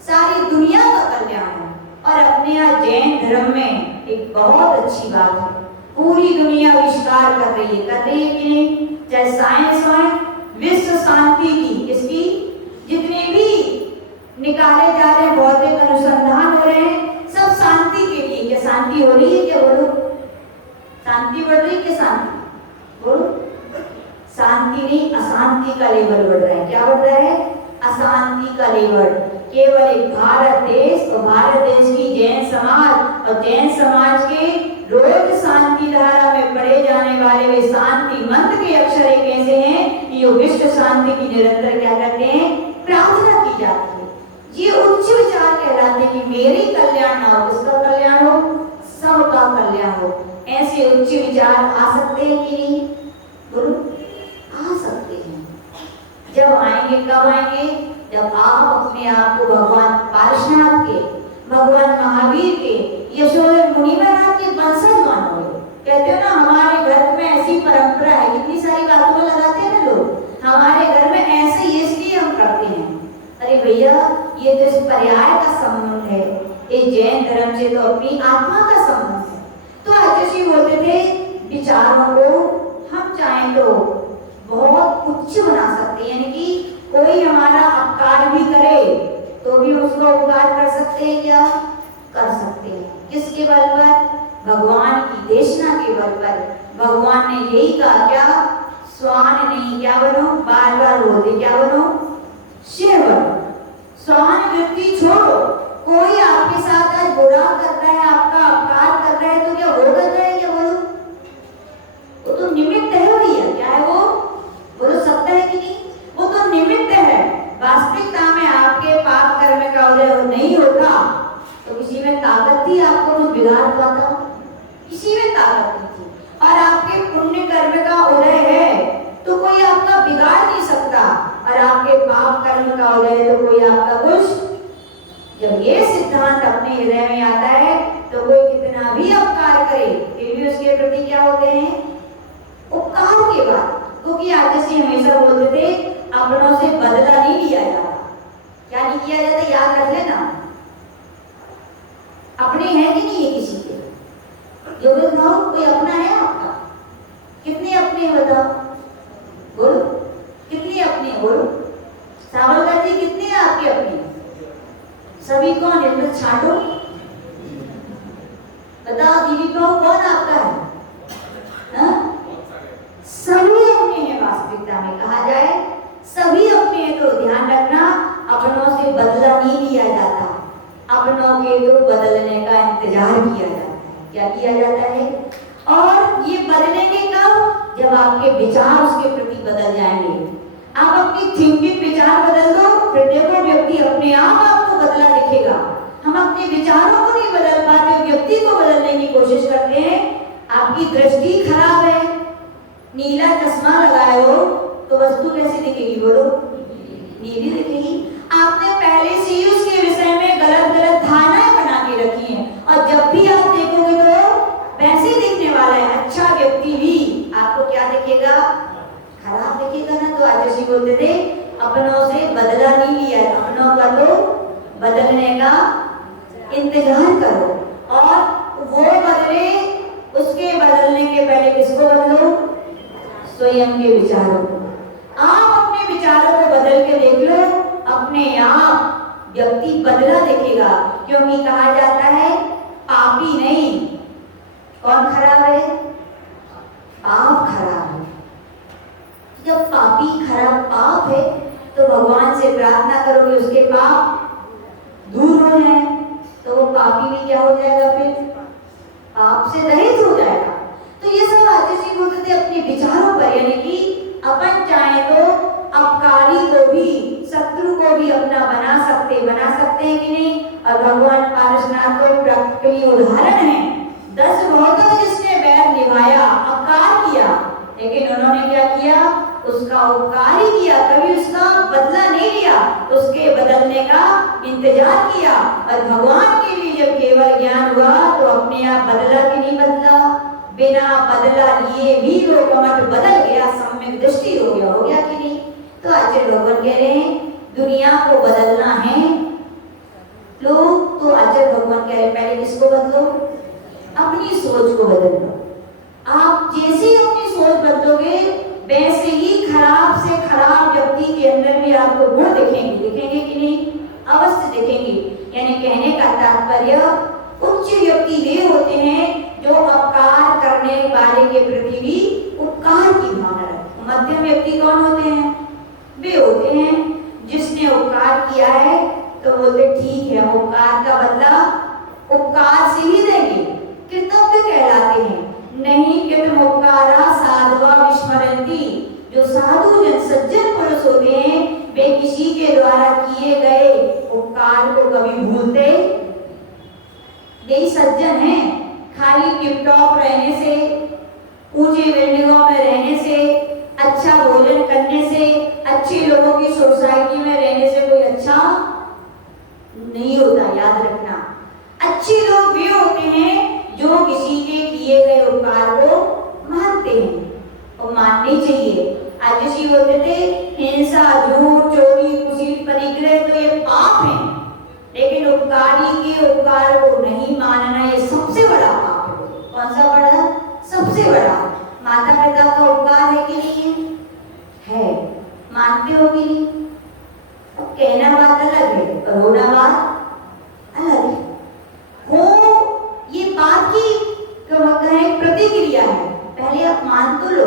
सारी दुनिया का कल्याण हो। और अपने यहाँ जैन धर्म में एक बहुत अच्छी बात है, पूरी दुनिया आविष्कार कर रही है कि नहीं, चाहे साइंस हो, विश्व शांति की, इसकी जितने भी निकाले जा रहे भौतिक अनुसंधान हो रहे हैं, सब शांति के लिए। क्या शांति हो रही है? क्या बोलो, शांति बढ़ रही है? क्या शांति बोलो? शांति नहीं, अशांति का लेवल बढ़ रहा है। क्या बढ़ रहा है? अशांति का लेवल। केवल एक भारत देश और भारत देश की जैन समाज और जैन समाज के रोज शांति धारा में पढ़े जाने वाले वे शांति मंत्र के अक्षर एक ऐसे हैं कि वो विश्व शांति की निरंतर क्या करते हैं, प्रार्थना की जाती है। ये उच्च विचार कहलाते हैं कि मेरी कल्याण ना हो, किसका कल्याण हो, सबका कल्याण हो। ऐसे उच्च विचार आ सकते हैं कि नहीं? बोलो, आ सकते हैं। जब आएंगे, कब आएंगे? जब आप अपने आप को भगवान पारशुनाथ के, भगवान महावीर के, यशोधर मुनि महाराज के वंशज मानोगे। कहते हो ना हमारे घर में ऐसी परंपरा है, कितनी सारी बातों में लगाते हैं ना लोग, हमारे घर में ऐसे ही इसलिए हम करते हैं। अरे भैया, ये तो इस पर्याय का संबंध है, ये जैन धर्म से तो अपनी आत्मा का संबंध है। तो आचार्य बोलते थे विचारों को हम चाहें तो बहुत उच्च बना सकते हैं, यानी कि कोई हमारा अपकार भी करे तो भी उसका उपकार कर सकते हैं। क्या कर सकते हैं? किसके बल पर? भगवान की देशना के बल पर। भगवान ने यही कहा, क्या स्वान नहीं, क्या बनो, बार बार बोलते, क्या बनो, शेर बनो। स्वान वृत्ति छोड़ो। कोई आपके साथ आज बुरा कर रहा है, आपका अपकार कर रहा है, तो क्या वो कर रहा है? क्या बोलो, वो तो निमित्त है भैया। क्या है वो? बोलो, सत्य है कि नहीं? वो तो निमित्त है। वास्तविकता में आपके पाप कर्म का उदय नहीं होता तो किसी में ताकत थी आपको कुछ बिगाड़ पाता? किसी में ताकत नहीं थी। और आपके पुण्य कर्म का उदय है तो कोई आपका बिगाड़ नहीं सकता, और आपके पाप कर्म का उदय है तो कोई आपका कुछ। जब ये सिद्धांत अपने हृदय में आता है तो कोई कितना भी अपकार करे फिर भी उसके प्रति क्या होते हैं, उपकार के बाद। क्योंकि आचार्य हमेशा बोलते थे अपनों से बदला नहीं लिया जाता। क्या नहीं किया जाता? याद रख लेना, अपने हैं कि नहीं है किसी के? जो भी कहो, कोई अपना है आपका? कितने अपने बताओ, बोलो, कितने अपने? बोलो, सावलकर जी कितने हैं आपके अपने? सभी कौन है? तो छाटो, बताओ दीदी कहो, कौन आपका है? सभी अपने हैं। वास्तविकता में कहा जाए सभी अपने हैं, तो ध्यान रखना अपनों से बदला नहीं लिया जाता, अपनों के तो बदलने का इंतजार किया जाता है। क्या किया जाता है? और ये बदलेंगे कब? जब आपके विचार उसके प्रति बदल जाएंगे। आप अपनी थिंकिंग विचार बदल दो, फिर देखो व्यक्ति अपने आप आपको बदला दिखेगा। हम अपने विचारों को नहीं बदल पाते, व्यक्ति को बदलने की कोशिश करते हैं। आपकी दृष्टि खराब है, नीला चश्मा लगाए हो तो वस्तु कैसी दिखेगी? बोलो, नीली दिखेगी। आपने पहले से ही उसके विषय में गलत गलत धारणाएं बना के रखी हैं, और जब भी आप देखोगे तो वैसे ही दिखने वाला है। अच्छा व्यक्ति भी आपको क्या दिखेगा? खराब दिखेगा ना। तो आचार्य बोलते थे अपनों से बदला नहीं लिया, अपनों का तो बदलने का इंतजार करो, और वो बदले, उसके बदलने के पहले किसको बदलो? स्वयं के विचारों को। आप अपने विचारों को बदल के देख लो, अपने आप व्यक्ति बदला दिखेगा। क्योंकि कहा जाता है पापी नहीं, कौन खराब है? पाप खराब है। जब पापी खराब पाप है तो भगवान से प्रार्थना करोगे उसके पाप दूर हो जाए, तो वो पापी भी क्या हो जाएगा? फिर पाप से रहित हो जाएगा। तो ये सब आचार्य बोलते थे अपने विचारों पर, यानी कि अपन चाहे तो अपकारी को भी, शत्रु को भी अपना बना सकते हैं कि नहीं? और भगवान पारशुनाथ तो प्रकृति उदाहरण है। 10 बहुतों जिसने बैर निभाया, अपकार किया, लेकिन उन्होंने क्या किया? उसका उपकार ही किया, कभी उसका बदला नहीं लिया। उसके बदलने का इंतजार किया। और भगवान के लिए जब केवल ज्ञान हुआ तो अपने आप बदला कि नहीं बदला? बिना बदला लिए भी लोकमत बदल गया, सम्यक दृष्टि हो गया कि नहीं? तो आचार्य भगवान कह रहे हैं दुनिया को बदलना है लोग, तो आचार्य भगवान कह रहे हैं पहले किसको बदलो? अपनी सोच को बदल लो। आप जैसे अपनी सोच बदलोगे वैसे ही खराब से खराब व्यक्ति के अंदर भी आपको गुण दिखेंगे कि नहीं? अवश्य दिखेंगे। यानी कहने का तात्पर्य उच्च व्यक्ति वे होते हैं जो अपकार करने वाले के प्रति भी उपकार की भावना रखते। मध्यम व्यक्ति कौन होते हैं? वे होते हैं जिसने उपकार किया है तो बोलते ठीक है, उपकार का बदला उपकार से ही देंगे, कृतज्ञ कहलाते हैं। नहीं कृतमुपकारा साधवा विस्मरन्ति, जो साधु जन सज्जन पुरुष होते हैं वे किसी के द्वारा किए गए उपकार को कभी भूलते। यही सज्जन हैं। खाली टिप टॉप रहने से, ऊंचे बिल्डिंगों में रहने से, अच्छा भोजन करने से, अच्छे लोगों की सोसाइटी में रहने से कोई अच्छा नहीं होता। याद रखना, अच्छे लोग वे होते हैं जो किसी के किए गए उपकार को मानते हैं और माननी चाहिए। आज जैसे बोलते थे हिंसा, झूठ, चोरी, कुसीट, परिग्रह तो ये पाप है, लेकिन उपकारी के उपकार को नहीं मानना ये सबसे बड़ा पाप है। कौन सा बड़ा? सबसे बड़ा। माता पिता का उपकार है कि नहीं है? मानते हो कि नहीं? तो कहना बात अलग है और होना बात अलग है। हो ये बात की प्रतिक्रिया है, पहले आप मान तो लो।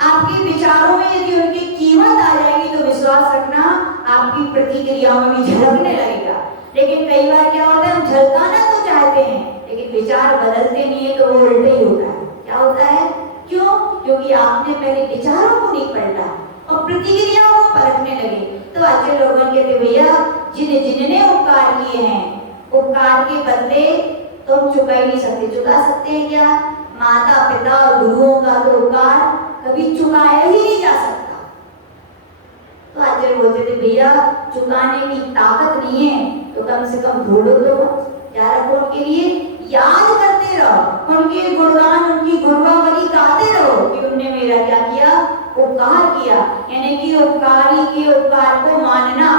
आपके विचारों में यदि उनकी कीमत आ जाएगी तो विश्वास रखना आपकी प्रतिक्रियाओं में भी झलकने लगेगा। लेकिन कई बार क्या होता है, हम झलकाना तो चाहते हैं लेकिन विचार बदलते नहीं है तो वो उल्टा ही होता है। क्या होता है? क्यों? क्योंकि आपने पहले विचारों को नहीं पलटा और प्रतिक्रियाओं को परखने लगे। तो आचार्य लोगों कहते भैया जिन्हें उपकार किए हैं उपकार के बदले तो हम चुका ही नहीं सकते। चुका सकते हैं क्या? माता पिता और गुरुओं का तो उपकार कभी चुकाया ही नहीं जा सकता। तो आचार्य बोलते थे भैया चुकाने की ताकत नहीं है तो कम से कम ढूंढो तो मत, क्या रखो उनके लिए, याद करते रहो, उनके गुणगान उनकी गुणगावली गाते रहो कि उनने मेरा क्या किया, उपकार किया। यानी कि उपकारी के उपकार को मानना,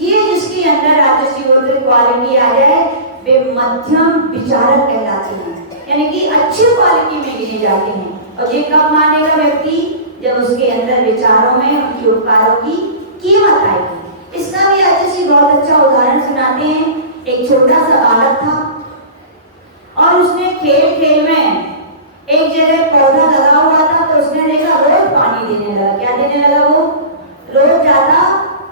ये जिसके अंदर राजसी क्वालिटी आ जाए वे मध्यम विचारक कहलाते हैं, यानी कि अच्छी क्वालिटी में गिने जाते हैं। और ये कब मानेगा व्यक्ति? जब उसके अंदर विचारों में उनके उपकारों की कीमत आएगी। इसका भी राजसी बहुत अच्छा उदाहरण सुनाते हैं। एक छोटा सा बालक था और उसने खेल खेल में एक जगह पौधा लगा हुआ था तो उसने देखा रोज पानी देने लगा। क्या देने लगा? वो रोज जाता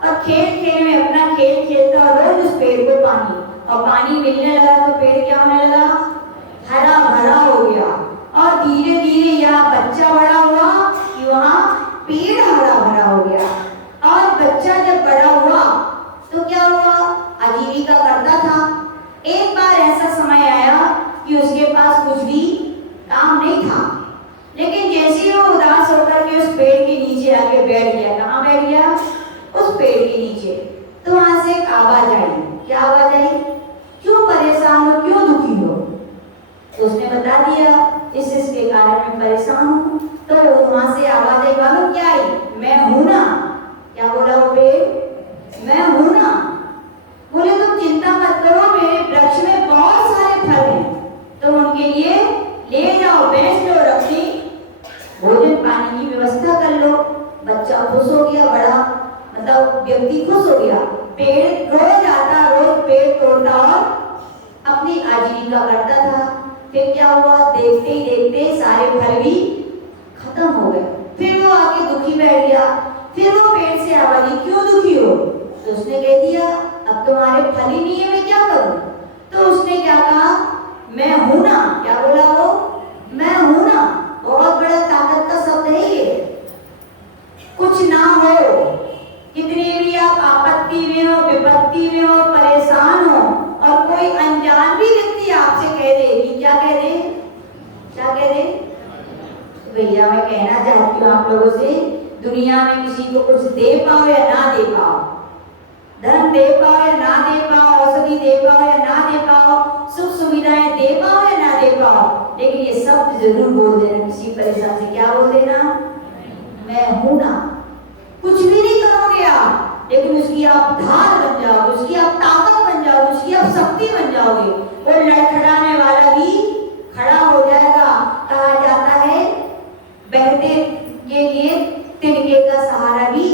और खेल खेल में अपना खेल खेलता और रोज उस पेड़ को पानी, और पानी मिलने लगा तो पेड़ क्या होने लगा, हरा भरा हो गया। और धीरे धीरे यहाँ बच्चा बड़ा हुआ कि वहाँ पेड़ हरा भरा हो गया। और बच्चा जब बड़ा हुआ तो क्या हुआ, आजीविका करता था। एक बार ऐसा समय आया कि उसके पास कुछ भी काम नहीं था, लेकिन जैसे वो उदास होकर के उस पेड़ के नीचे आके बैठ गया। कहाँ बैठ गया? उस पेड़ के नीचे। तो वहां से एक आवाज आई। क्या आवाज आई? क्यों परेशान हो, क्यों दुखी हो? तो उसने बता दिया इसके कारण मैं परेशान हूँ। तो वहां से आवाज आई, मालूम क्या आई? मैं हूं ना। क्या बोला वो पेड़? मैं हूं ना। बोले तुम चिंता मत करो, मेरे वृक्ष में बहुत सारे फल हैं, तुम उनके लिए ले जाओ, बेच लो, रखी भोजन पानी की व्यवस्था कर लो। बच्चा खुश हो गया, बड़ा मतलब व्यक्ति खुश हो गया। पेड़ रोज आता, रोज पेड़ तोड़ता और अपनी आजीविका करता था। फिर क्या हुआ, देखते ही देखते सारे फल भी खत्म हो गए। फिर वो आगे दुखी बैठ गया। फिर वो पेड़ से आवाज आई, क्यों दुखी हो? तो उसने कह दिया अब तुम्हारे फल ही नहीं है, मैं क्या करूं? तो उसने क्या कहा, मैं हूं ना। क्या बोला वो? मैं हूं ना। बहुत बड़ा ताकत का शब्द है ये। कुछ ना हो, कितनी भी आप आपत्ति में हो, विपत्ति में हो, परेशान हो, और कोई अनजान भी व्यक्ति आपसे कह दे कि क्या कह दे, क्या कह दे? तो भैया मैं कहना चाहती हूँ आप लोगों से, दुनिया में किसी को कुछ दे पाओ या ना दे पाओ, धन दे पाओ या ना दे पाओ, औषधि दे पाओ या ना दे पाओ, सुख सुविधाएं दे पाओ या ना दे पाओ, लेकिन ये शब्द जरूर बोल देना किसी परेशान से। क्या बोल देना? मैं हूं ना। कुछ भी नहीं करोगे आप, लेकिन उसकी आप धार बन जाओगे, उसकी आप ताकत बन जाओगे, उसकी आप शक्ति बन जाओगे। वो लड़खड़ाने वाला भी खड़ा हो जाएगा। कहा जाता है बहते के लिए तिनके का सहारा भी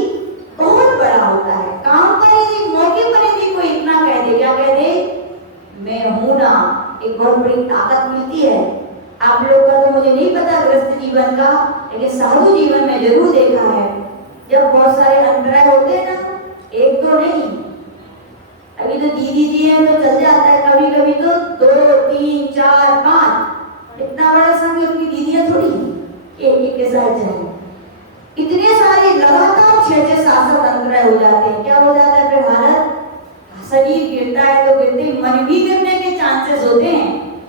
बहुत बड़ा होता है। काम पर यदि मौके पर यदि कोई इतना कह दे, क्या कह दे? मैं हूं ना, एक बहुत बड़ी ताकत मिलती है। आप लोग का तो मुझे नहीं पता गृहस्थ जीवन का, लेकिन साधु जीवन में जरूर देखा है। जब बहुत सारे अंतराय होते हैं ना, एक तो नहीं, अभी तो दीदी जी हैं तो चल जाता है, कभी कभी तो 2 3 4 5, इतना बड़ा संघ अपनी दीदियां थोड़ी एक के साथ जाए। इतने सारे लगातार 6 7 अंतराय हो जाते हैं। क्या हो जाता है फिर हालत? शरीर गिरता है तो गिरते, मन भी गिरने के चांसेस होते हैं,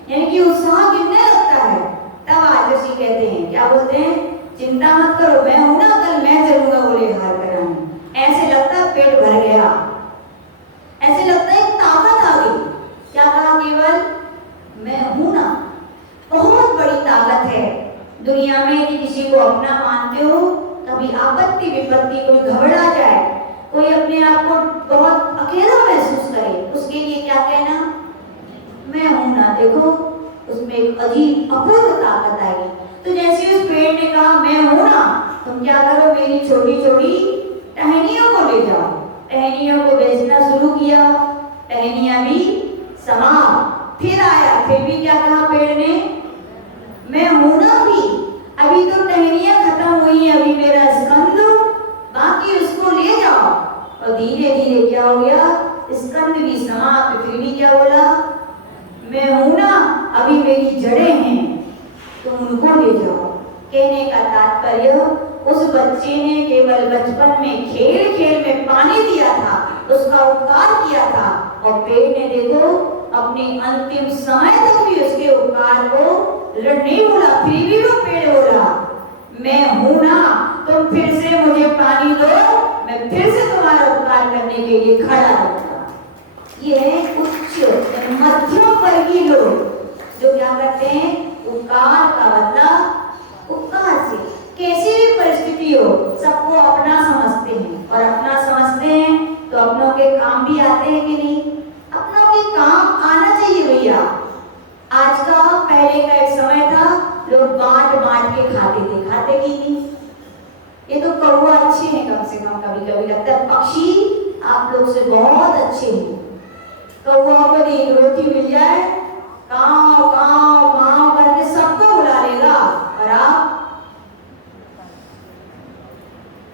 यानी कि उत्साह गिरने लगता है। तब आदर्शी कहते हैं, क्या बोलते हैं? चिंता मत करो, मैं हूं ना, कल मैं चलूंगा बोले हार कराने। ऐसे लगता है पेट भर गया, ऐसे लगता है ताकत आ गई। क्या कहा? केवल मैं हूं ना। बहुत बड़ी ताकत है दुनिया में। यदि किसी को अपना मानते हो, कभी आपत्ति विपत्ति, कोई घबरा जाए, कोई अपने आप को बहुत अकेला महसूस करे, उसके लिए क्या कहना? मैं हूं ना। देखो उसमें एक अजीब अपूर्व ताकत आएगी। तो जैसे उस पेड़ ने कहा मैं हूं ना, तुम क्या करो? मेरी छोटी छोटी टहनियों को ले जाओ। टहनियों को बेचना शुरू किया, टहनियां भी समाप्त। फिर आया, फिर भी क्या कहा पेड़ ने? मैं हूं ना। भी अभी तो टहनियां खत्म हुई, अभी मेरा स्कंद बाकी, उसको ले जाओ। और धीरे धीरे क्या हो गया? स्कंद भी समाप्त। फिर भी क्या बोला? मैं हूं ना, अभी मेरी जड़ें हैं, तुम उनको ले जाओ। कहने का तात्पर्य, उस बच्चे ने केवल बचपन में खेल खेल में पानी दिया था, उसका उपकार किया था, और पेड़ ने देखो अपने अंतिम समय तक भी उसके उपकार को नहीं भूला। फिर भी वो पेड़ बोला मैं हूं ना, तुम फिर से मुझे पानी दो, मैं फिर से तुम्हारा उपकार करने के लिए खड़ा रहूंगा। ये है उच्च मध्यम वर्गीय लोग जो क्या करते हैं? उपकार का बदला उपकार से। कैसी भी परिस्थिति हो, सबको अपना समझते हैं, और अपना समझते हैं तो अपनों के काम भी आते हैं कि नहीं? अपनों के काम आना चाहिए भैया। आज का, पहले का एक समय था, लोग बांट बांट के खाते थे, खाते की नहीं? ये तो कौवा अच्छे हैं, कम से कम कभी कभी लगता है पक्षी आप लोग से बहुत अच्छे हैं। कौवा को एक रोटी मिल जाए, काव काव काव करके सबको बुला लेगा, और आप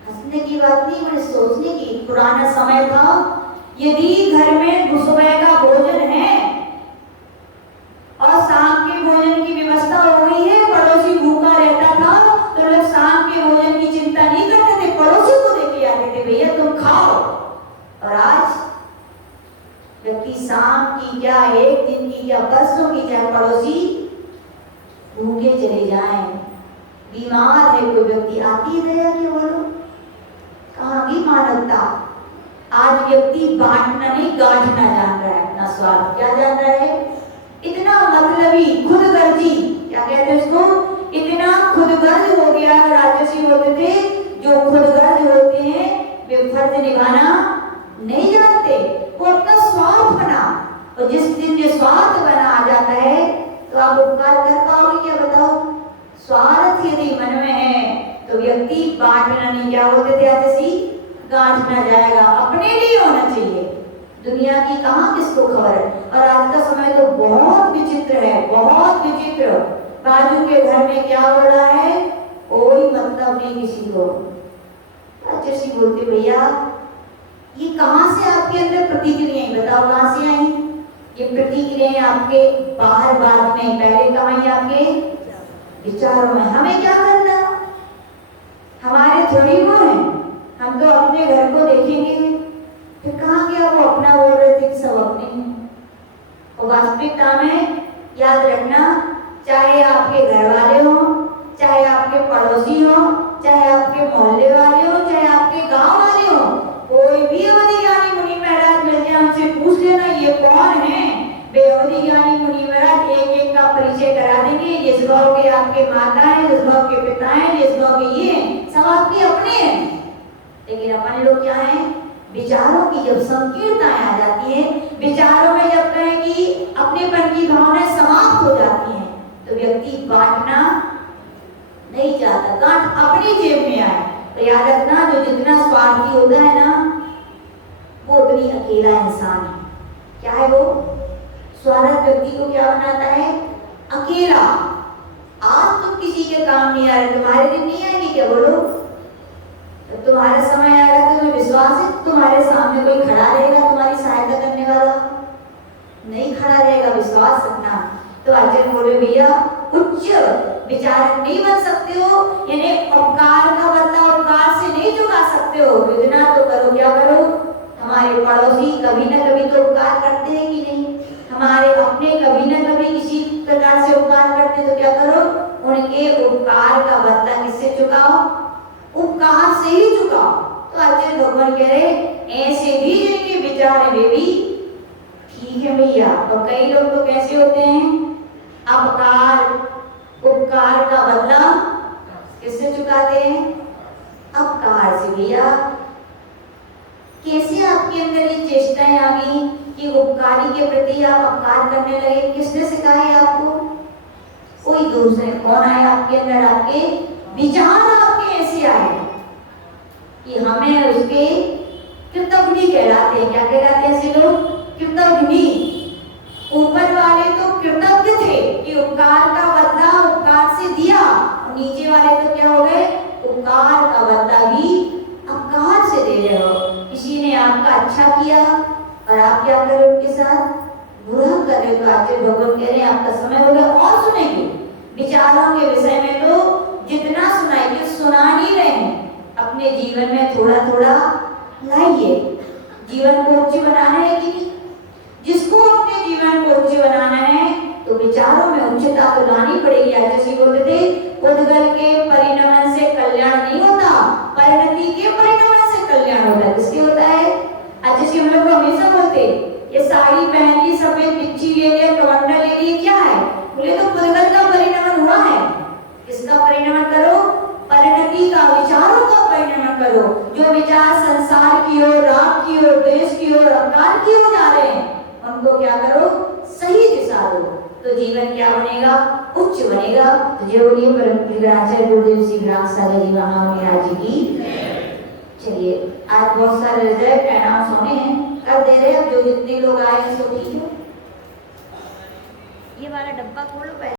हंसने की बात नहीं, बड़े सोचने की। पुराना समय था, यदि घर में सुबह का भोजन है और शाम के भोजन की व्यवस्था हो गई है, पड़ोसी भूखा रहता था, तो लोग शाम के भोजन की चिंता नहीं करते थे, पड़ोसी को देके आते थे, भैया तुम खाओ। और आज जबकि शाम की क्या, एक दिन की क्या, बरसों की, चाहे पड़ोसी भूखे चले जाएं, बीमार है कोई व्यक्ति, आती है क्या? बोलो कहाँ की मानवता? आज व्यक्ति बांटना नहीं, गांठना जान रहा है, अपना स्वार्थ क्या जान रहा है? इतना मतलबी, खुदगर्जी, क्या कहते हैं उसको? इतना खुदगर्ज हो गया। राजसी होते थे, जो खुदगर्ज होते हैं वे फर्ज निभाना नहीं जानते, वो अपना स्वार्थ बना। और जिस दिन ये स्वार्थ बना आ जाता है, तो आप उपकार कर पाओगे क्या? बताओ। स्वार्थ यदि मन में है तो व्यक्ति बांटना नहीं, क्या बोलते थे आजसी? गांठना जाएगा। अपने लिए होना चाहिए, दुनिया की कहाँ किसको खबर है। और आज का समय तो बहुत विचित्र है, बहुत विचित्र। बाजू के घर में क्या हो रहा है, कोई मतलब नहीं किसी को। आचार्य बोलते भैया ये कहाँ से आपके अंदर प्रतिक्रियाएं, बताओ कहाँ से आई? ये प्रतिक्रियाएं आपके बाहर बात में, पहले कहाँ आई? आपके विचारों में। हमें क्या करना? हमारे थोड़ी वो है, हम तो अपने घर को देखेंगे। फिर कहाँ गया वो अपना? बोल रहे थे कि सब अपने हैं। और वास्तविकता में याद रखना, चाहे आपके घर वाले हो, चाहे आपके पड़ोसी हो, चाहे आपके मोहल्ले वाले हो, चाहे आपके गांव वाले हो, कोई भी अवधि यानी मुनि महाराज जिस भाव के आपके माता है, जिस भाव के पिता हैं, जिस भाव के ये हैं, सब आपके अपने हैं। लेकिन अपन लोग क्या है, विचारों की जब संकीर्णताएं आ जाती है, विचारों में जब कहें कि अपनेपन की भावनाएं समाप्त हो जाती हैं, तो व्यक्ति बांटना नहीं चाहता, गांठ अपनी जेब में आए। तो याद रखना, जो जितना स्वार्थी होता है ना, वो उतनी अकेला इंसान है। क्या है वो? स्वार्थ व्यक्ति को क्या बनाता है? अकेला। आज तुम किसी के काम नहीं आ रहे, तुम्हारे दिन नहीं आएंगे क्या? बोलो। जब तुम्हारा समय आएगा तो तुम्हें विश्वास है तुम्हारे सामने कोई खड़ा रहेगा तुम्हारी सहायता करने वाला? नहीं खड़ा रहेगा, विश्वास रखना। तो आचार्य बोले भैया, उच्च विचारक नहीं बन सकते हो, यानी उपकार का बदला उपकार से नहीं चुका सकते हो। इतना तो करो, क्या करो? हमारे पड़ोसी कभी ना कभी तो उपकार करते हैं कि नहीं? हमारे अपने कभी ना कभी किसी प्रकार से उपकार करते, तो क्या करो? उनके उपकार का बदला किससे चुकाओ? उपकार से ही चुकाओ। तो आचार्य भगवान कह रहे, ऐसे भी जिनके विचार है वे भी ठीक है भैया। और कई लोग तो कैसे होते हैं, अपकार उपकार का बदला किससे चुकाते हैं? अपकार से। भैया कैसे आपके अंदर ये चेष्टाएं आ गई कि उपकारी के प्रति आप अपकार करने लगे? किसने सिखाया आपको? कोई दूसरे। कौन आया आपके अंदर? आपके विचार आपके ऐसे आए कि हमें उसके कृतज्ञ कहलाते हैं। क्या कहलाते हैं ऐसे लोग? कृतज्ञ। ऊपर वाले तो कृतज्ञ थे कि उपकार का बदला उपकार से दिया, नीचे वाले तो क्या हो गए? उपकार का बदला भी अपकार से दे रहे हो। किसी ने आपका अच्छा किया और आप क्या कर रहे हो? उनके साथ बुरा कर रहे हो। तो आचार्य भगवान कह रहे हैं, आपका समय हो गया और सुनेंगे। विचारों के विषय में तो जितना सुनाइए सुना नहीं रहे हैं, अपने जीवन में थोड़ा थोड़ा लाइए। जीवन को उच्च बनाना है कि नहीं? जिसको अपने जीवन को उच्च बनाना है तो विचारों में उच्चता तो लानी पड़ेगी। आचार्य बोलते थे, उद्गल के परिणमन से कल्याण नहीं होता, परिणति के परिणमन से कल्याण होता है। किसके होता है? आचार्य हम लोग हमेशा बोलते, ये साड़ी पहन ली, सफेद पिच्ची ले लिया, कमंडल ले ली, क्या है? बोले तो उद्गल का परिणमन हुआ है। किसका परिणमन करो? परिणति का, विचारों का परिणमन करो। जो विचार संसार की ओर, राग की ओर, देश की ओर, अहंकार की ओर जा रहे हैं, उनको क्या करो? सही दिशा दो। तो जीवन क्या बनेगा? उच्च बनेगा। तो जय बोलिए परम पूज्य आचार्य गुरुदेव श्री रामसागर जी महाराज जी की। चलिए, आज बहुत सारे रिजल्ट अनाउंस होने हैं, कर दे रहे हैं। अब जो जितने लोग आए हैं सो ठीक है। ये वाला डब्बा खोलो पहले।